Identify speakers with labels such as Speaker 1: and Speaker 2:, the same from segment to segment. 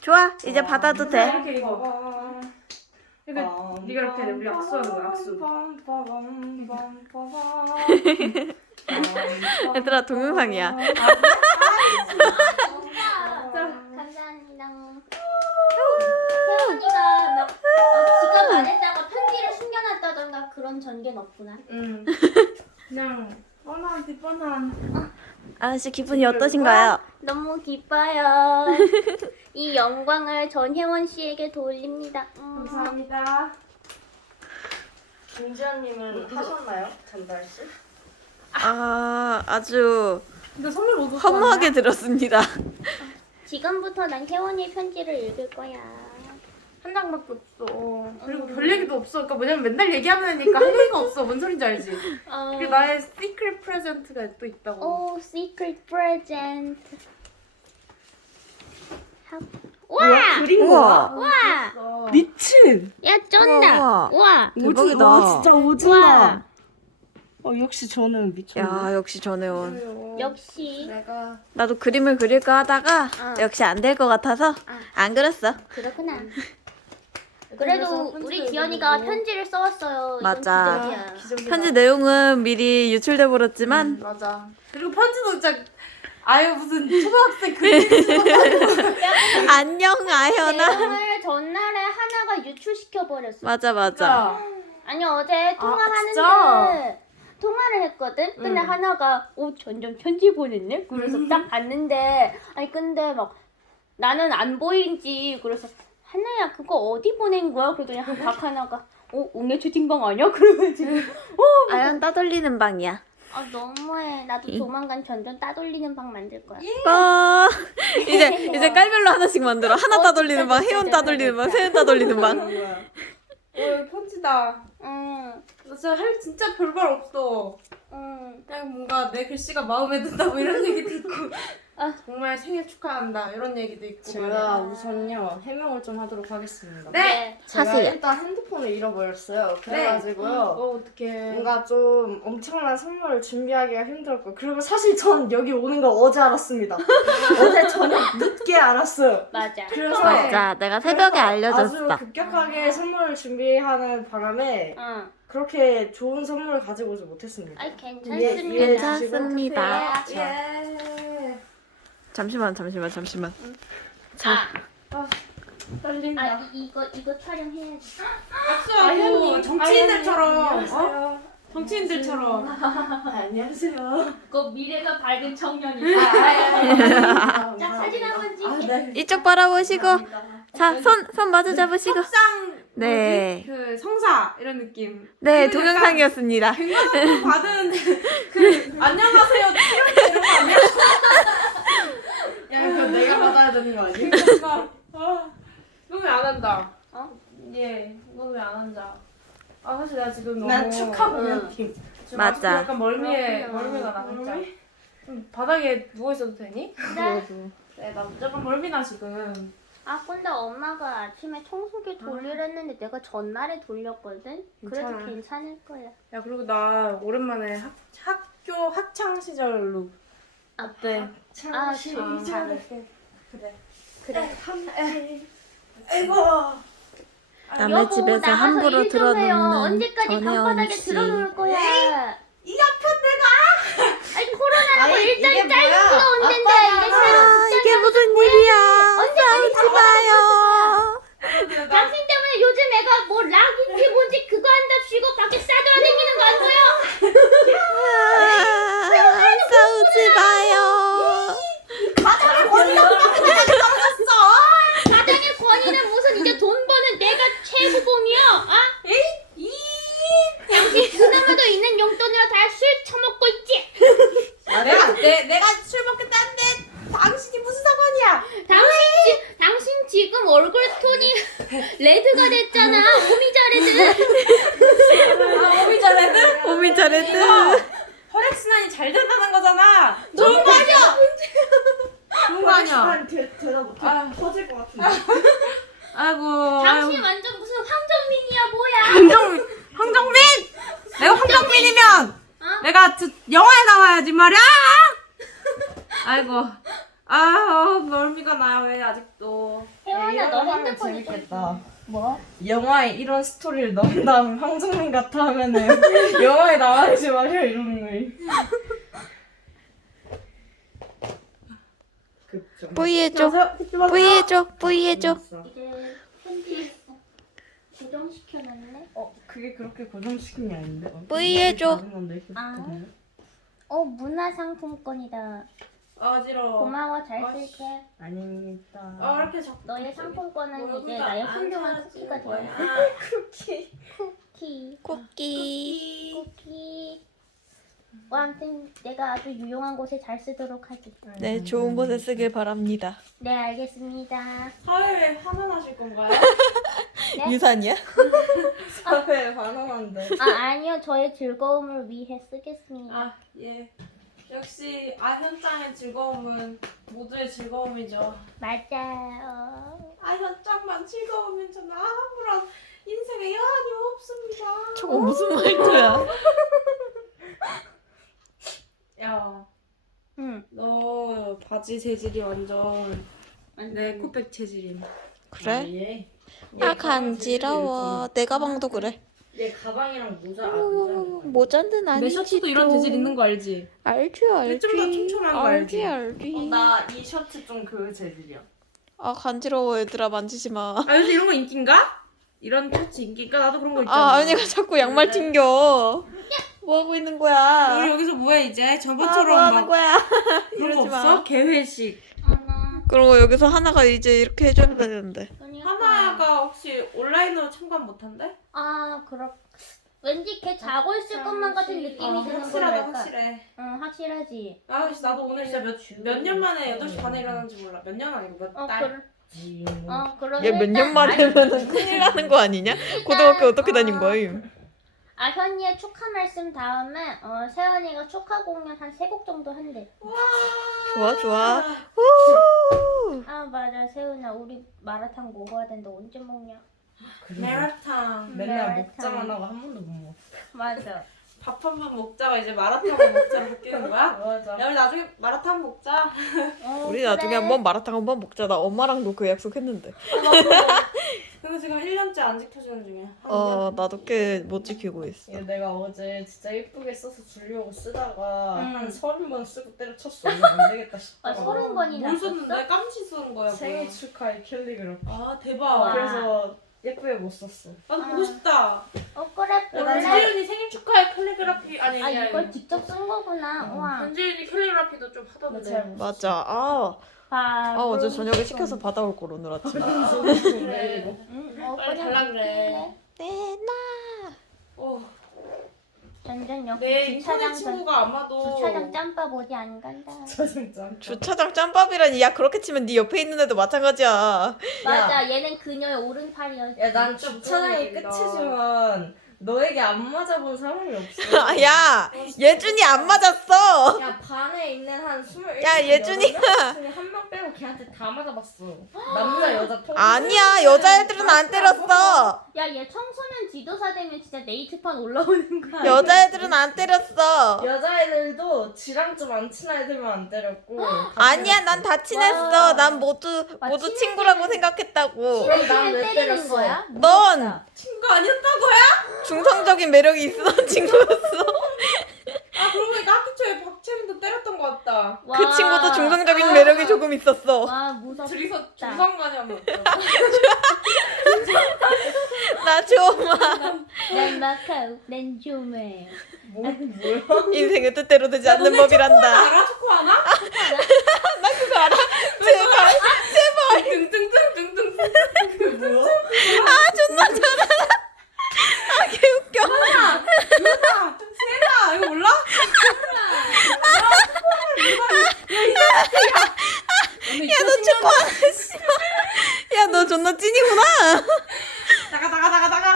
Speaker 1: 좋아, 이제 받아도 돼.
Speaker 2: 이렇게 입어. 이거 네가 이렇게 해. 우리 악수하는 거야, 악수.
Speaker 1: 얘들아, 동영상이야.
Speaker 3: 감사합니다. 혜원이가 막 지가 말했다가 편지를 숨겨놨다던가 그런 전개는 없구나.
Speaker 2: 그냥 뻔한 뻔한.
Speaker 1: 아저씨 기분이 어떠신가요?
Speaker 3: 너무 기뻐요. 이 영광을 전혜원 씨에게 돌립니다.
Speaker 2: 감사합니다.
Speaker 4: 김지현님은 하셨나요? 전달씨?
Speaker 1: 아주
Speaker 2: 근데 선물 못
Speaker 1: 허무하게 들었습니다.
Speaker 3: 지금부터 난 혜원이의 편지를 읽을 거야.
Speaker 2: 한 장밖에 없어. 그리고 별 얘기도 없어. 그러니까 뭐냐면 맨날 얘기하면 되니까 할 얘기가 없어. 뭔 소린지 알지? 그리고 나의 시크릿 프레젠트가 또 있다고.
Speaker 3: 오, secret present.
Speaker 4: 뭐야? 그린
Speaker 1: 우와.
Speaker 4: 거야?
Speaker 3: 와!
Speaker 4: 미친!
Speaker 3: 야, 쩐다.
Speaker 1: 우와.
Speaker 3: 와!
Speaker 1: 대박이다.
Speaker 4: 와 진짜 오진다.
Speaker 3: 와.
Speaker 4: 역시 저는 미쳤네.
Speaker 1: 야, 역시 전혜원.
Speaker 3: 역시
Speaker 2: 내가
Speaker 1: 나도 그림을 그릴까 하다가 역시 안 될 것 같아서 안 그렸어.
Speaker 3: 그렇구나.
Speaker 2: 그래서
Speaker 3: 그래도
Speaker 2: 편지도
Speaker 3: 우리 기현이가
Speaker 2: 읽어보고.
Speaker 3: 편지를 써왔어요. 이건
Speaker 1: 맞아.
Speaker 3: 기적이야.
Speaker 2: 기적이다.
Speaker 1: 편지 내용은 미리 유출돼 버렸지만
Speaker 2: 맞아. 그리고 편지도 진짜 아유 무슨 초등학생 그림
Speaker 1: 안녕 아현아.
Speaker 3: 내용을 전날에 하나가 유출시켜 버렸어.
Speaker 1: 맞아 맞아.
Speaker 2: 진짜.
Speaker 3: 아니 어제 통화하는데
Speaker 2: 진짜?
Speaker 3: 통화를 했거든. 근데 하나가 점점 편지 보냈네. 그래서 딱 봤는데 아니 근데 막 나는 안 보이지. 그래서 하나야 그거 어디 보낸 거야? 그랬더니 박 하나가 웅의 채팅방 아니야? 그래가지고
Speaker 1: 아현 따돌리는 방이야.
Speaker 3: 아 너무해. 나도 조만간 전전 따돌리는 방 만들 거야.
Speaker 1: 이제 깔별로 하나씩 만들어. 하나 따돌리는 방, 혜원 따돌리는 방, 세연 따돌리는 방.
Speaker 2: 오 편지다.
Speaker 3: 응.
Speaker 2: 나 진짜 할 진짜 별말 없어.
Speaker 3: 응.
Speaker 2: 그냥 뭔가 내 글씨가 마음에 든다고 이런 얘기도 있고
Speaker 3: 아.
Speaker 2: 정말 생일 축하한다 이런 얘기도 있고
Speaker 4: 제가 우선요 해명을 좀 하도록 하겠습니다.
Speaker 2: 네!
Speaker 4: 제가
Speaker 1: 하세요.
Speaker 4: 일단 핸드폰을 잃어버렸어요. 그래가지고요.
Speaker 2: 어떡해.
Speaker 4: 뭔가 좀 엄청난 선물을 준비하기가 힘들었고 그리고 사실 전 여기 오는 거 어제 알았습니다. 어제 저녁 늦게 알았어요.
Speaker 3: 맞아.
Speaker 4: 그래서
Speaker 1: 맞아, 내가 새벽에
Speaker 4: 아주
Speaker 1: 알려줬어.
Speaker 4: 급격하게 선물을 준비하는 바람에
Speaker 3: 응.
Speaker 4: 그렇게 좋은 선물을 가지고 오지 못했습니다.
Speaker 3: 아이
Speaker 4: 예,
Speaker 3: 괜찮습니다.
Speaker 4: 예.
Speaker 1: 괜찮습니다.
Speaker 2: 예.
Speaker 1: 잠시만.
Speaker 3: 자,
Speaker 2: 떨린다.
Speaker 3: 이거 촬영해야지.
Speaker 2: 악수하고 정치인들처럼
Speaker 4: 안녕하세요.
Speaker 2: 정치인들처럼
Speaker 4: 안녕하세요.
Speaker 3: 그 미래가 밝은 청년이다.
Speaker 2: 자
Speaker 3: 자, 사진 한번 찍게.
Speaker 4: 네.
Speaker 1: 이쪽 바라보시고, 자, 손 마주 잡으시고.
Speaker 2: 협상
Speaker 1: 네.
Speaker 2: 그 성사 이런 느낌.
Speaker 1: 네,
Speaker 2: 이거
Speaker 1: 동영상이었습니다.
Speaker 2: 100만 원 받은 그 안녕하세요 출연료 이런 거 아니야?
Speaker 4: 야 이거 내가 받아야 되는 거 아니야?
Speaker 2: 너 왜 안 한다?
Speaker 3: 어?
Speaker 2: 예, 너 왜 안 앉아? 아 사실 나 지금 너무
Speaker 4: 난 축하 공연팀.
Speaker 2: 지금
Speaker 1: 맞아.
Speaker 2: 아직도 약간 멀미가
Speaker 3: 그렇구나.
Speaker 2: 나 진짜. 바닥에 누워 있어도 되니?
Speaker 3: 네.
Speaker 2: 네, 나 약간 멀미나 지금.
Speaker 3: 아, 근데 엄마가 아침에 청소기 돌리랬는데 내가 전날에 돌렸거든? 그래도
Speaker 2: 괜찮아.
Speaker 3: 괜찮을 거야.
Speaker 2: 야 그리고 나 오랜만에 학교 학창 시절 룩 어때?
Speaker 3: 아,
Speaker 2: 잘할게. 그래.
Speaker 4: 아이고.
Speaker 1: 남의
Speaker 3: 여보,
Speaker 1: 집에서
Speaker 3: 나가서
Speaker 1: 함부로
Speaker 3: 일 좀 해요.
Speaker 1: 들어놓는
Speaker 3: 언제까지
Speaker 1: 전혜원
Speaker 3: 방바닥에
Speaker 1: 씨.
Speaker 3: 들어놓을 거야?
Speaker 2: 이 옆에 내가.
Speaker 3: 아니, 코로나라고
Speaker 4: 아니,
Speaker 3: 일자리
Speaker 4: 이게
Speaker 3: 짧은
Speaker 4: 뭐야?
Speaker 3: 거 온댄데 이게 새로
Speaker 1: 아, 이게 무슨 일이야. 싸우지 마요.
Speaker 3: 당신 때문에 요즘 애가 뭐 락인지 뭔지 그거 한답시고 밖에 싸돌아다니는 거 안 보여?
Speaker 1: 아, 싸우지 마요.
Speaker 3: 가장의 권위는 무슨 이제 돈 버는 내가 최고봉이야? 아? 당신 그나마도 있는 용돈으로 다 술 처먹고 있지?
Speaker 2: 내가 술 먹겠다는데 당신이 무슨 상관이야?
Speaker 3: 당신 지금 얼굴 톤이 레드가 됐잖아. 오미자레드.
Speaker 2: 몸이 잘해도
Speaker 1: 몸이 잘했드.
Speaker 2: 혈액순환이 잘 된다는 거잖아.
Speaker 3: 좋은 거 아니야?
Speaker 2: 좋은 거 아니야?
Speaker 4: 대답 못해.
Speaker 2: 아.
Speaker 4: 터질 것 같은데.
Speaker 2: 아이고.
Speaker 3: 당신 완전 무슨 황정민이야 뭐야?
Speaker 2: 황정민! 내가 황정민이면
Speaker 3: 어?
Speaker 2: 내가 영화에 나와야지 말이야. 아이고. 멀미가 나요. 왜 아직도?
Speaker 3: 혜원아 너
Speaker 4: 하면
Speaker 3: 핸드폰이 좀
Speaker 4: 재밌겠다.
Speaker 3: 뭐?
Speaker 4: 영화에 이런 스토리를 넣은 다음에 황정민 같아 하면은 영화에 나와야지 말이야 이런 거. 급정.
Speaker 1: 뿌이해줘. 뿌이해줘. 뿌이해줘.
Speaker 3: 이제 편집했어. 고정시켜놨네.
Speaker 4: 그게 그렇게 고정시킨 게 아닌데.
Speaker 1: 뿌이해줘.
Speaker 3: 문화상품권이다.
Speaker 2: 어지러워.
Speaker 3: 고마워 잘 쓸게.
Speaker 4: 아닙니다.
Speaker 2: 이렇게 자꾸.
Speaker 3: 너의 상품권은
Speaker 2: 뭐,
Speaker 3: 이제
Speaker 2: 누가
Speaker 3: 나의
Speaker 2: 안
Speaker 3: 훌륭한
Speaker 2: 사라지는
Speaker 3: 쿠키가
Speaker 2: 거야.
Speaker 3: 되었어.
Speaker 4: 쿠키.
Speaker 3: 쿠키.
Speaker 1: 쿠키.
Speaker 3: 쿠키. 아무튼 내가 아주 유용한 곳에 잘 쓰도록 하지.
Speaker 1: 네, 좋은 곳에 쓰길 바랍니다.
Speaker 3: 네 알겠습니다.
Speaker 2: 사회에 환원하실 건가요?
Speaker 3: 네?
Speaker 1: 유산이야?
Speaker 4: 사회에 반응한데.
Speaker 3: 아니요 저의 즐거움을 위해 쓰겠습니다.
Speaker 2: 예. 역시 현장의 즐거움은 모두의 즐거움이죠.
Speaker 3: 맞아요.
Speaker 2: 현장만 즐거우면 저는 아무런 인생에 여한이 없습니다.
Speaker 1: 저거 무슨 말투야?
Speaker 2: 야,
Speaker 3: 응.
Speaker 2: 너 바지 재질이 완전 내 코백 재질임.
Speaker 1: 그래?
Speaker 4: 얘.
Speaker 1: 아 간지러워. 내 가방도 그래.
Speaker 4: 얘 가방이랑 모자
Speaker 1: 모자는
Speaker 2: 내
Speaker 1: 아니지.
Speaker 2: 셔츠도 이런 재질 있는 거 알지?
Speaker 1: 알지 알지.
Speaker 2: 좀 더 촘촘한 거 알지?
Speaker 1: 알지.
Speaker 4: 나이 셔츠 좀 그 재질이야.
Speaker 1: 아 간지러워 얘들아 만지지 마.
Speaker 2: 요새 이런 거 인기인가? 이런 셔츠 인기인가? 나도 그런 거 있잖아.
Speaker 1: 아니가 자꾸 양말 튕겨. 뭐 하고 있는 거야?
Speaker 2: 우리 여기서 뭐해 이제?
Speaker 1: 뭐
Speaker 2: 저번처럼
Speaker 1: 하는
Speaker 2: 막
Speaker 1: 거야?
Speaker 2: 그런 거
Speaker 1: 이러지 마.
Speaker 2: 없어? 개회식.
Speaker 1: 그리고 여기서 하나가 이제 이렇게 해줘야 되는데.
Speaker 2: 하나가 혹시 온라인으로 참관 못한대?
Speaker 3: 그렇. 왠지 걔 자고 있을 것만 같은 느낌이 드는 걸
Speaker 2: 확실하다
Speaker 3: 알까?
Speaker 2: 확실해.
Speaker 3: 응 확실하지.
Speaker 2: 그래서 나도 오늘 진짜 몇 년 만에 8시 반에 일어났는지 몰라. 몇 년 아니고 몇 달.
Speaker 3: 그럼
Speaker 1: 얘 몇 년 만에면은 큰일 나는 거 아니냐? 고등학교 어떻게 다닌 거임?
Speaker 3: 현이의 축하 말씀 다음에 세연이가 축하 공연 한 3곡 정도 한대.
Speaker 1: 좋아 좋아. 후.
Speaker 3: 맞아 세연아 우리 마라탕 먹어야 된다. 언제 먹냐?
Speaker 2: 마라탕.
Speaker 4: 맨날 먹자만 하고 한 번도 못 먹어.
Speaker 3: 맞아.
Speaker 2: 밥 한 번 먹자가 이제 마라탕을 먹자로 바뀌는 거야?
Speaker 4: 맞아.
Speaker 2: 야 우리 나중에 마라탕 먹자.
Speaker 1: 우리 나중에 한번 마라탕 한번 먹자. 나 엄마랑도 그 약속했는데.
Speaker 2: 그거 지금 1년째 안 지켜주는 중이야.
Speaker 1: 나도 꽤 못 지키고 있어.
Speaker 4: 얘 내가 어제 진짜 예쁘게 써서 주려고 쓰다가 한 30번 쓰고 때려쳤어. 이거 안 되겠다 싶다.
Speaker 3: 30번이나
Speaker 2: 뭘 썼는데? 깜치 쓰는 거야.
Speaker 4: 생일
Speaker 2: 뭐야.
Speaker 4: 축하해 캘리그라피.
Speaker 2: 대박.
Speaker 3: 와.
Speaker 4: 그래서 예쁘게 못 썼어.
Speaker 2: 나도 보고 싶다.
Speaker 3: 그래
Speaker 2: 야,
Speaker 3: 원래
Speaker 2: 전지윤이 생일 축하해 캘리그라피 아니
Speaker 3: 이걸 직접 쓴 거구나. 우와.
Speaker 2: 전지윤이 캘리그라피도 좀
Speaker 4: 나 잘
Speaker 2: 하던데.
Speaker 4: 못
Speaker 1: 맞아. 어제 저녁에 시켜서 받아올 걸 오늘 아침에.
Speaker 2: 그래.
Speaker 3: 그래,
Speaker 2: 빨리 달라 그래.
Speaker 1: 내나.
Speaker 3: 전전 역시
Speaker 2: 내 인터넷
Speaker 3: 주차장
Speaker 2: 친구가 아마도
Speaker 3: 주차장 짬밥 어디 안 간다.
Speaker 4: 저 진짜.
Speaker 1: 주차장 짬밥이라니. 야 그렇게 치면 네 옆에 있는 애도 마찬가지야.
Speaker 3: 맞아 얘는 그녀의 오른팔이었지.
Speaker 4: 야, 난
Speaker 2: 진짜
Speaker 4: 주차장이
Speaker 2: 무서운
Speaker 4: 끝이지만 너에게 안 맞아본 사람이 없어.
Speaker 1: 야 예준이 안 맞았어.
Speaker 4: 야, 반에 있는 한 21.
Speaker 1: 야, 예준이가.
Speaker 4: 중에 한 명 빼고 걔한테 다 맞아봤어. 남자, 여자 통.
Speaker 1: 아니야 여자애들은 안 때렸어.
Speaker 3: 야 얘 청소년 지도사 되면 진짜 네이트판 올라오는 거야.
Speaker 1: 여자애들은 안 때렸어.
Speaker 4: 여자애들도 지랑 좀 안 친한 애들만 안 때렸고. 다
Speaker 1: 아니야
Speaker 4: 때렸어.
Speaker 1: 난 다 친했어.
Speaker 3: 와.
Speaker 1: 난 모두
Speaker 3: 친해지는-
Speaker 1: 친구라고 생각했다고.
Speaker 4: 그럼 난 왜
Speaker 3: 때리는
Speaker 4: 때렸어?
Speaker 3: 거야?
Speaker 1: 넌
Speaker 2: 친구 아니었다고요?
Speaker 1: 중성적인 매력이 있었던 친구였어.
Speaker 2: 그러고 보니까 학기 초에 박채민도 때렸던 것 같다.
Speaker 3: 와.
Speaker 1: 그 친구도 중성적인 매력이 조금 있었어.
Speaker 3: 와 무섭다.
Speaker 2: 둘이서 중상관이 한번
Speaker 1: 나 좋아.
Speaker 3: 난 마카오, 난 조메.
Speaker 4: 뭐야?
Speaker 1: 인생은 뜻대로 되지 않는 법이란다.
Speaker 2: 알아? 초코 하나?
Speaker 1: 나 그거 알아? 제발.
Speaker 2: 등등등등등.
Speaker 4: 뭐야?
Speaker 1: 존나 잘하. 개웃겨.
Speaker 2: 세나 이거 몰라?
Speaker 1: 야 너 축구 하나 씨. 야 너 존나 찐이구나.
Speaker 2: 나가.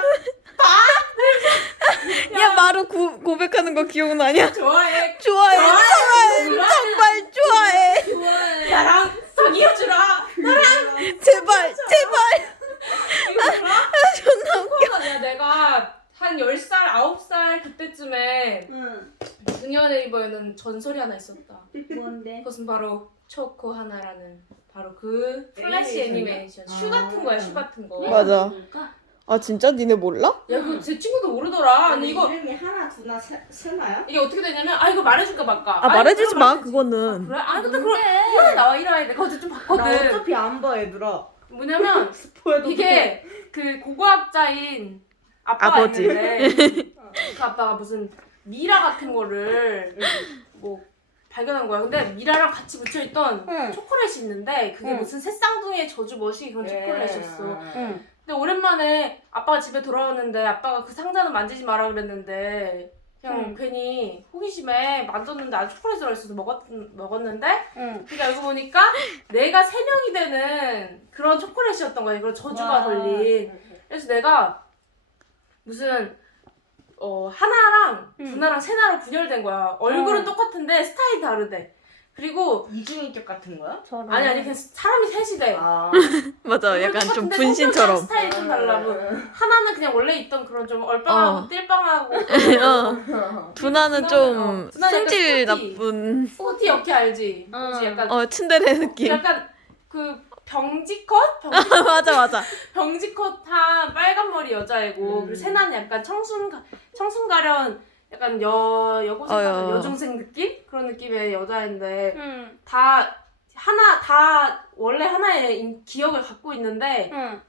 Speaker 1: 야 마루 고백하는 거 기억나냐?
Speaker 2: 좋아해.
Speaker 1: 좋아해. 정말 좋아해.
Speaker 2: 나랑 사귀어주라.
Speaker 1: 제발.
Speaker 2: 이거 몰라?
Speaker 1: 존나 웃겨.
Speaker 2: 야, 내가 한 10살, 9살 그때쯤에
Speaker 3: 응.
Speaker 2: 중년 네이버에는 전설이 하나 있었다.
Speaker 3: 뭔데?
Speaker 2: 그것은 바로 초코 하나라는 바로 그 플래시 애니메이션 슈 같은 거야 슈 같은 거.
Speaker 1: 맞아. 아 진짜 니네 몰라?
Speaker 2: 야 그거 제 친구도 모르더라. 근데 이거
Speaker 4: 이름이 하나 두나 세나요?
Speaker 2: 이게 어떻게 되냐면 아 이거 말해줄까 말까.
Speaker 1: 아 말해주지 마
Speaker 2: 그래.
Speaker 1: 그거는.
Speaker 2: 그래? 아 근데 그럼 1화에 나와 1화에 내가 어제 좀
Speaker 4: 나
Speaker 2: 봤거든.
Speaker 4: 어차피 안 봐 얘들아.
Speaker 2: 뭐냐면
Speaker 4: 스포해도
Speaker 2: 이게 그 고고학자인 아빠가
Speaker 1: 아버지.
Speaker 2: 있는데 그 아빠가 무슨 미라 같은 거를 뭐 발견한 거야. 근데 미라랑 같이 묻혀있던
Speaker 4: 응.
Speaker 2: 초콜릿이 있는데 그게
Speaker 4: 응.
Speaker 2: 무슨 새쌍둥이의 저주 뭐시 그런
Speaker 4: 예.
Speaker 2: 초콜릿이었어.
Speaker 4: 응.
Speaker 2: 근데 오랜만에 아빠가 집에 돌아왔는데 아빠가 그 상자는 만지지 마라 그랬는데 그냥 괜히 호기심에 만졌는데 안에 초콜릿이 들어있어서 먹었는데
Speaker 4: 응.
Speaker 2: 그게 알고 보니까 내가 3명이 되는 그런 초콜릿이었던 거야. 그런 저주가
Speaker 4: 와.
Speaker 2: 걸린. 그래서 내가 무슨 하나랑 두나랑 세나로 분열된 거야. 얼굴은 똑같은데 스타일이 다르대. 그리고
Speaker 4: 이중인격 같은 거야?
Speaker 3: 저런.
Speaker 2: 아니 그냥 사람이 셋이 돼.
Speaker 4: 아.
Speaker 1: 맞아.
Speaker 2: 얼굴은
Speaker 1: 약간 좀
Speaker 2: 똑같은데
Speaker 1: 분신처럼.
Speaker 2: 성격이랑 스타일이 좀 달라. 뭐 하나는 그냥 원래 있던 그런 좀 얼빵하고 띨빵하고
Speaker 1: 두나는 좀
Speaker 2: 두나는 약간
Speaker 1: 승질
Speaker 2: 스포티.
Speaker 1: 나쁜.
Speaker 2: 스포티 역해 알지? 그지 약간
Speaker 1: 츤데레 느낌.
Speaker 2: 약간 그 병지컷?
Speaker 1: 맞아.
Speaker 2: 병지컷한 빨간 머리 여자애고 그리고 세나는 약간 청순 가련 약간 여고생 같은 여중생 느낌? 그런 느낌의 여자애인데
Speaker 3: 응.
Speaker 2: 다 원래 하나의 기억을 갖고 있는데
Speaker 3: 응.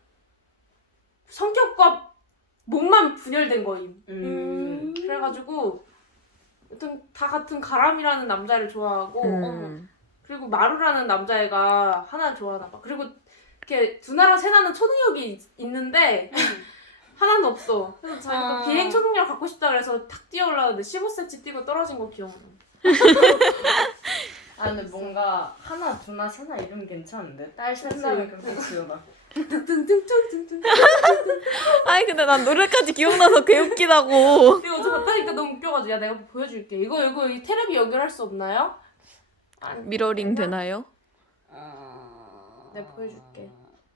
Speaker 2: 성격과 몸만 분열된 거임.
Speaker 3: 음.
Speaker 2: 그래가지고 여튼 다 같은 가람이라는 남자를 좋아하고 그리고 마루라는 남자애가 하나를 좋아하나 봐. 그리고 이렇게 두나랑 세나는 초능력이 있는데 하나는 없어. 그래서 자기가 비행 초능력 갖고 싶다 그래서 탁 뛰어 올라왔는데 15cm 뛰고 떨어진 거 기억나.
Speaker 4: 아 근데 뭔가 하나 두나 세나 이름 괜찮은데? 딸 셋나니까 같이오나.
Speaker 2: 뚱뚱뚱뚱뚱뚱.
Speaker 1: 아니 근데 난 노래까지 기억나서 개 웃기다고.
Speaker 2: 이거 어제 봤다니까 너무 웃겨가지고 야 내가 보여줄게. 이거 이 테레비 연결할 수 없나요? 아니,
Speaker 1: 미러링 되나요?
Speaker 2: 내가 보여줄게.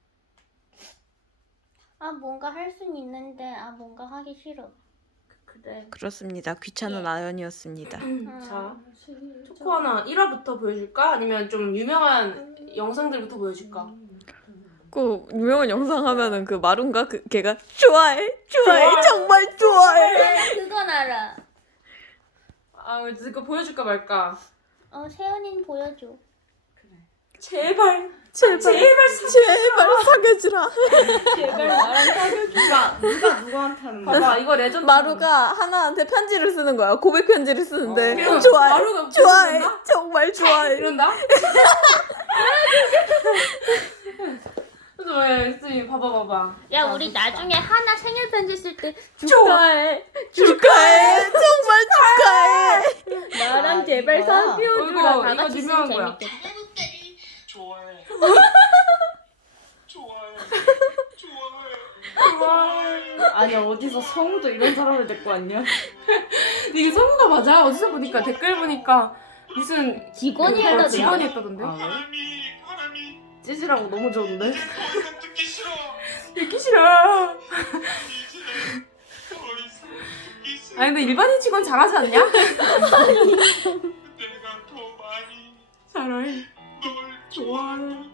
Speaker 3: 아 뭔가 할 순 있는데 뭔가 하기 싫어.
Speaker 2: 그래.
Speaker 1: 그렇습니다. 귀찮은 아연이었습니다.
Speaker 2: 자, 초코 하나 1화부터 보여줄까? 아니면 좀 유명한 영상들부터 보여줄까?
Speaker 1: 그 유명한 영상 하면은 그 마룬가 그 걔가 좋아해 정말 좋아해.
Speaker 3: 그건 알아.
Speaker 2: 아, 이거 보여줄까 말까?
Speaker 3: 세연이는 보여줘.
Speaker 2: 제발
Speaker 1: 사귀어주라.
Speaker 3: 제발 나랑 사귀어줘.
Speaker 4: 누가 누구한테 하는 거야?
Speaker 2: 봐봐, 이거 레전드.
Speaker 1: 마루가 하나한테 편지를 쓰는 거야. 고백 편지를 쓰는데
Speaker 2: 그럼
Speaker 1: 좋아해
Speaker 2: 마루가
Speaker 1: 좋아해
Speaker 2: 이런다?
Speaker 1: 정말 좋아해.
Speaker 2: 이런다? 그래서 왜 했더니 봐봐.
Speaker 3: 야 우리 나중에 하나 생일 편지 쓸 때
Speaker 2: 좋아해.
Speaker 1: 축하해 정말 축하해.
Speaker 3: 나랑 제발
Speaker 4: 이거야?
Speaker 3: 사귀어주라.
Speaker 2: 이거
Speaker 3: 다 같이
Speaker 2: 유명한
Speaker 3: 쓰면
Speaker 2: 거야.
Speaker 3: 재밌겠다.
Speaker 5: 좋아해. 좋아해.
Speaker 4: 아니 어디서 성우도 이런 사람을 데리고 왔냐?
Speaker 2: 근데 이게 성우가 맞아? 어디서 보니까 댓글 보니까 무슨
Speaker 3: 직원이
Speaker 2: 직원이
Speaker 3: 했다던데?
Speaker 2: 했다던데?
Speaker 5: 바람이
Speaker 4: 찌질하고 너무 좋은데?
Speaker 5: 더 이상 듣기 싫어.
Speaker 2: 듣기 싫어.
Speaker 5: 이제 더 이상 듣기 싫어.
Speaker 2: 아니 근데 일반인 직원 잘하지 않냐?
Speaker 5: 내가 더 많이
Speaker 2: 잘해.
Speaker 5: 널 좋아하고.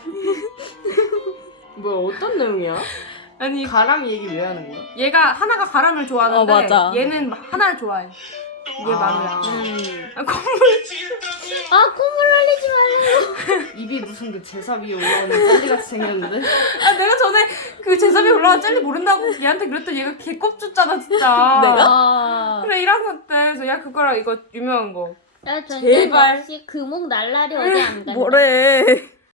Speaker 4: 뭐야 어떤 내용이야?
Speaker 2: 아니
Speaker 4: 가람이 얘기 왜 하는 거야?
Speaker 2: 얘가 하나가 가람을 좋아하는데
Speaker 1: 맞아.
Speaker 2: 얘는 하나를 좋아해. 이게 마루야. 아, 콧물.
Speaker 5: 미치겠다고.
Speaker 3: 콧물 흘리지 말래.
Speaker 4: 입이 무슨 그 제사 위에 올라오는 젤리같이 생겼는데?
Speaker 2: 아 내가 전에 그 제섭이 올라간 젤리 모른다고 얘한테 그랬더니 얘가 개꼽 줬잖아 진짜.
Speaker 3: 내가?
Speaker 2: 그래 1학년 때 그래서 야 그거랑 이거 유명한 거.
Speaker 3: 야 전쟁
Speaker 2: 제발.
Speaker 3: 없이 금옥 날라리 어디 안 간다.
Speaker 1: 뭐래.